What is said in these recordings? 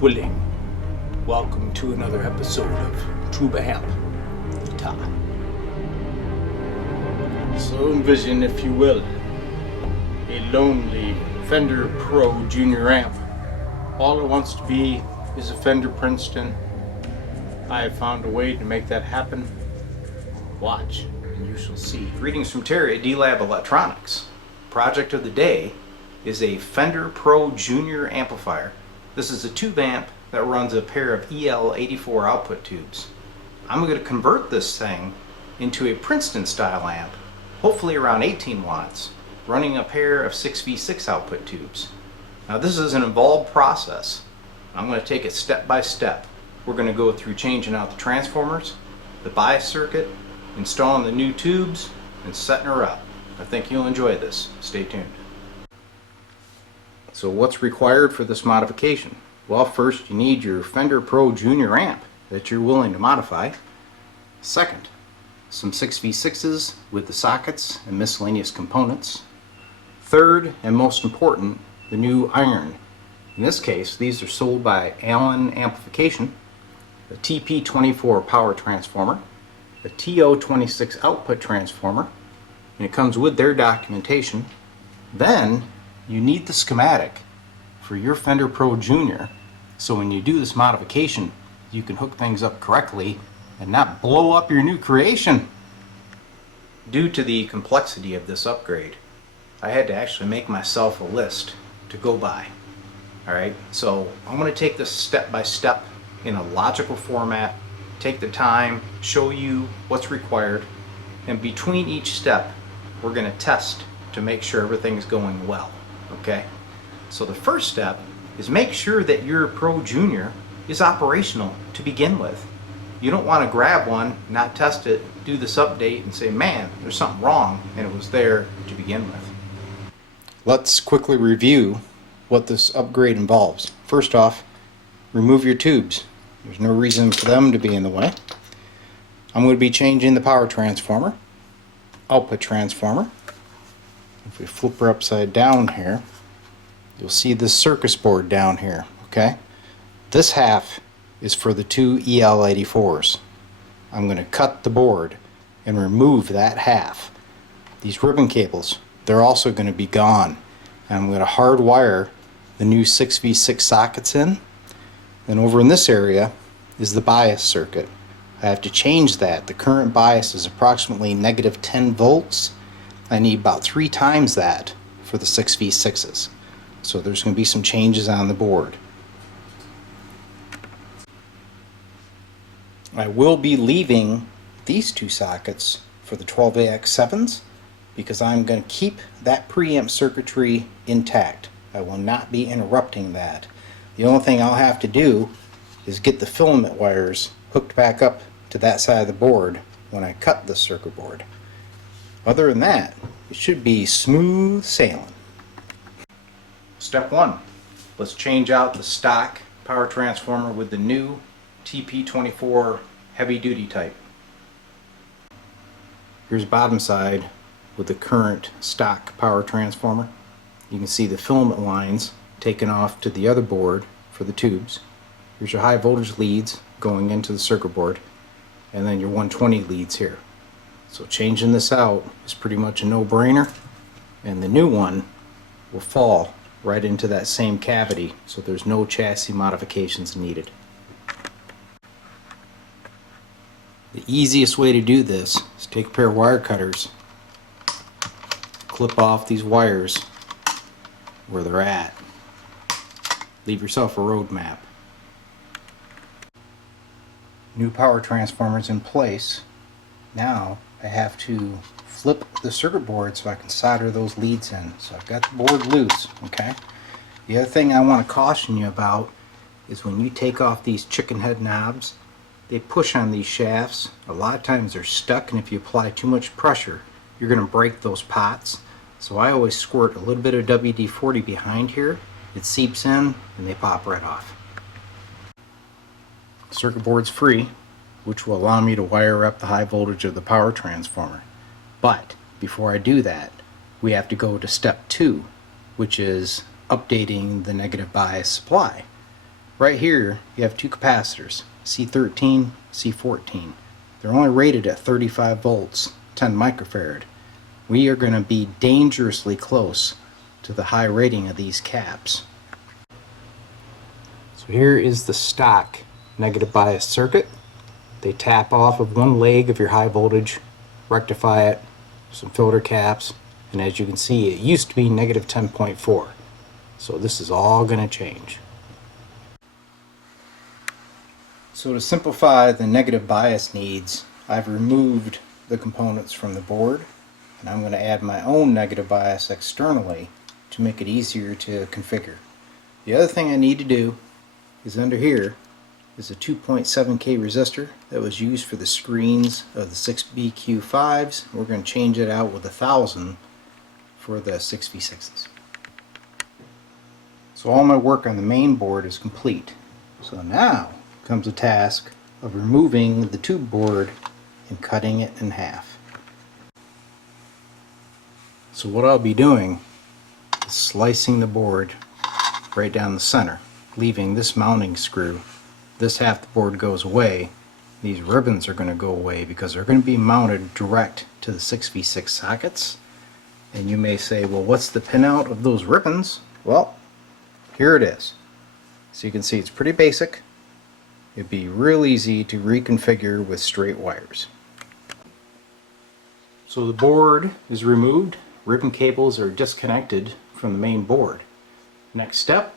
Willing. Welcome to another episode of Tuba Amp Guitar. So envision, if you will, a lonely Fender Pro Junior amp. All it wants to be is a Fender Princeton. I have found a way to make that happen. Watch, and you shall see. Greetings from Terry at D-lab Electronics. Project of the day is a Fender Pro Junior amplifier. This is a tube amp that runs a pair of EL84 output tubes. I'm going to convert this thing into a Princeton style amp, hopefully around 18 watts, running a pair of 6v6 output tubes. Now this is an involved process. I'm going to take it step by step. We're going to go through changing out the transformers, the bias circuit, installing the new tubes, and setting her up. I think you'll enjoy this. Stay tuned. So what's required for this modification? Well, first you need your Fender Pro Junior amp that you're willing to modify. Second, some 6v6s with the sockets and miscellaneous components. Third, and most important, the new iron. In this case, these are sold by Allen Amplification, a TP24 power transformer, a TO26 output transformer, and it comes with their documentation. Then you need the schematic for your Fender Pro Junior, so when you do this modification you can hook things up correctly and not blow up your new creation. Due to the complexity of this upgrade, I had to actually make myself a list to go by. Alright, so I'm going to take this step by step in a logical format, take the time, show you what's required, and between each step we're going to test to make sure everything's going well. Okay, so the first step is make sure that your Pro Junior is operational to begin with. You don't want to grab one, not test it, do this update and say, man, there's something wrong, and it was there to begin with. Let's quickly review what this upgrade involves. First off, remove your tubes. There's no reason for them to be in the way. I'm going to be changing the power transformer, output transformer. If we flip her upside down here, you'll see this circuit board down here. Okay, this half is for the two EL84s. I'm going to cut the board and remove that half. These ribbon cables, they're also going to be gone. And I'm going to hardwire the new 6v6 sockets in. Then over in this area is the bias circuit. I have to change that. The current bias is approximately negative 10 volts. I need about 3 times that for the 6v6s. So there's going to be some changes on the board. I will be leaving these two sockets for the 12AX7s because I'm going to keep that preamp circuitry intact. I will not be interrupting that. The only thing I'll have to do is get the filament wires hooked back up to that side of the board when I cut the circuit board. Other than that, it should be smooth sailing. Step 1. Let's change out the stock power transformer with the new TP24 heavy duty type. Here's bottom side with the current stock power transformer. You can see the filament lines taken off to the other board for the tubes. Here's your high voltage leads going into the circuit board, and then your 120 leads here. So changing this out is pretty much a no-brainer, and the new one will fall right into that same cavity, so there's no chassis modifications needed. The easiest way to do this is take a pair of wire cutters, clip off these wires where they're at, leave yourself a road map. New power transformers in place. Now I have to flip the circuit board so I can solder those leads in. So I've got the board loose, okay? The other thing I want to caution you about is when you take off these chicken head knobs, they push on these shafts. A lot of times they're stuck, and if you apply too much pressure, you're going to break those pots. So I always squirt a little bit of WD-40 behind here. It seeps in and they pop right off. Circuit board's free, which will allow me to wire up the high voltage of the power transformer. But before I do that, we have to go to step 2, which is updating the negative bias supply. right here you have two capacitors, C13, C14. They're only rated at 35 volts, 10 microfarad. We are going to be dangerously close to the high rating of these caps. So here is the stock negative bias circuit. They tap off of one leg of your high voltage, rectify it, some filter caps, and as you can see it used to be negative 10.4. So this is all going to change. So to simplify the negative bias needs, I've removed the components from the board, and I'm going to add my own negative bias externally to make it easier to configure. The other thing I need to do is under here is a 2.7K resistor that was used for the screens of the 6BQ5s. We're going to change it out with 1000 for the 6V6s. So all my work on the main board is complete. So now comes the task of removing the tube board and cutting it in half. So what I'll be doing is slicing the board right down the center, leaving this mounting screw. This half the board goes away. These ribbons are going to go away because they're going to be mounted direct to the 6V6 sockets. And you may say, well, what's the pinout of those ribbons? Well, here it is. So you can see it's pretty basic. It'd be real easy to reconfigure with straight wires. So the board is removed. Ribbon cables are disconnected from the main board. Next step,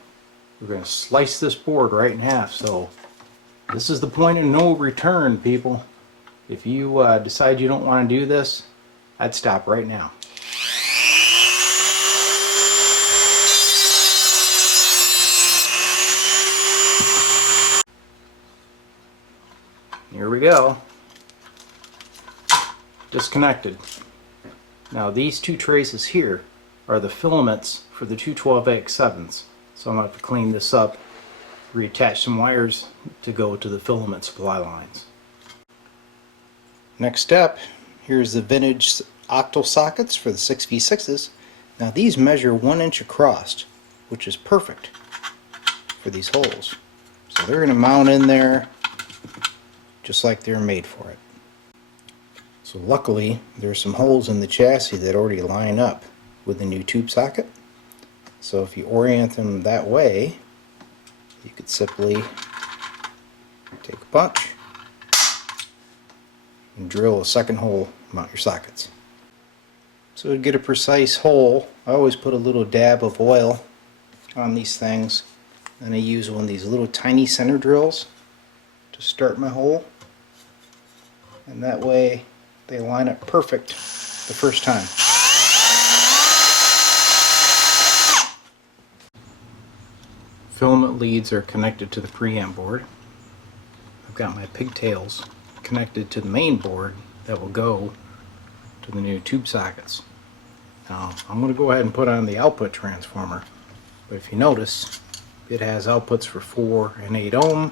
we're going to slice this board right in half. So this is the point of no return, people. If you decide you don't want to do this, I'd stop right now. Here we go. Disconnected. Now these two traces here are the filaments for the 212X7s. So I'm going to have to clean this up, reattach some wires to go to the filament supply lines. Next step, here's the vintage octal sockets for the 6V6s. Now these measure 1 inch across, which is perfect for these holes. So they're going to mount in there just like they're made for it. So luckily there's some holes in the chassis that already line up with the new tube socket. So if you orient them that way, you could simply take a punch and drill a second hole, mount your sockets. So to get a precise hole, I always put a little dab of oil on these things, and I use one of these little tiny center drills to start my hole, and that way they line up perfect the first time. Filament leads are connected to the preamp board. I've got my pigtails connected to the main board that will go to the new tube sockets. Now I'm going to go ahead and put on the output transformer, but if you notice, it has outputs for 4 and 8 ohm.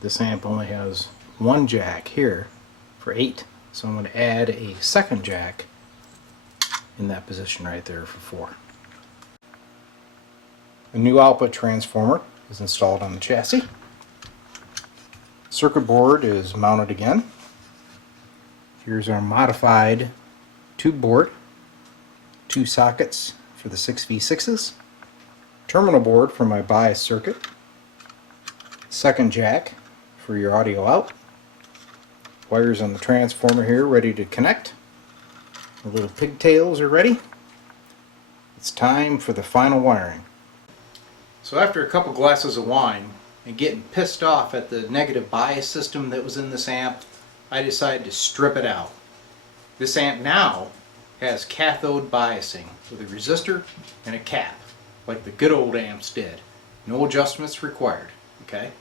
This amp only has one jack here for 8, so I'm going to add a second jack in that position right there for 4. A new output transformer is installed on the chassis. Circuit board is mounted again. Here's our modified tube board. 2 sockets for the 6V6s. Terminal board for my bias circuit. Second jack for your audio out. Wires on the transformer here ready to connect. The little pigtails are ready. It's time for the final wiring. So after a couple glasses of wine and getting pissed off at the negative bias system that was in this amp, I decided to strip it out. This amp now has cathode biasing with a resistor and a cap, like the good old amps did. No adjustments required. Okay?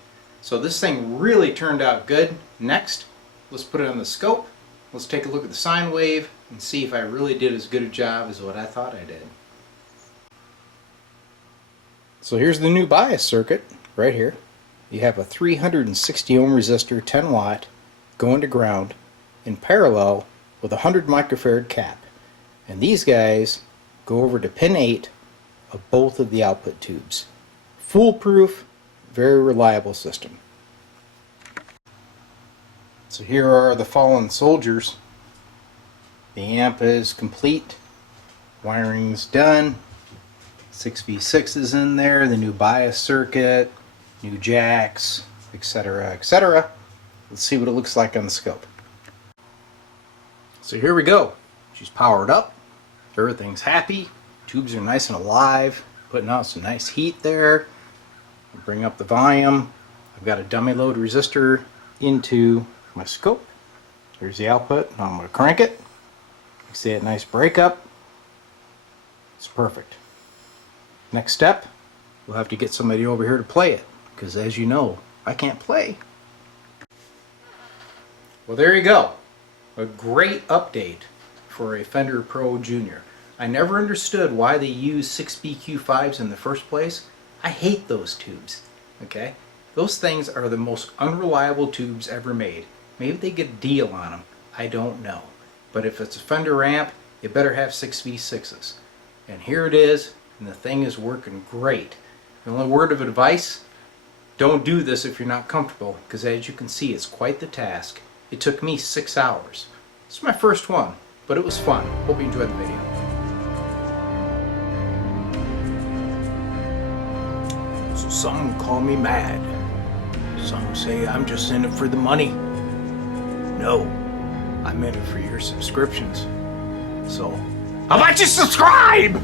So this thing really turned out good. Next, let's put it on the scope. Let's take a look at the sine wave and see if I really did as good a job as what I thought I did. So here's the new bias circuit right here. You have a 360 ohm resistor, 10 watt, going to ground in parallel with a 100 microfarad cap. And these guys go over to pin 8 of both of the output tubes. Foolproof, very reliable system. So here are the fallen soldiers. The amp is complete, wiring's done, 6V6 is in there, the new bias circuit, new jacks, etc., etc. Let's see what it looks like on the scope. So here we go. She's powered up, everything's happy, tubes are nice and alive, putting out some nice heat there. Bring up the volume. I've got a dummy load resistor into my scope. There's the output. Now I'm going to crank it. You see a nice breakup. It's perfect. Next step, we'll have to get somebody over here to play it, because as you know, I can't play. Well, there you go. A great update for a Fender Pro Junior. I never understood why they use 6BQ5s in the first place. I hate those tubes. Okay? Those things are the most unreliable tubes ever made. Maybe they get a deal on them. I don't know. But if it's a Fender amp, it better have 6V6s. And here it is, and the thing is working great. The only word of advice, don't do this if you're not comfortable, because as you can see, it's quite the task. It took me 6 hours. It's my first one, but it was fun. Hope you enjoyed the video. So some call me mad. Some say I'm just in it for the money. No, I'm in it for your subscriptions. So, how about you subscribe?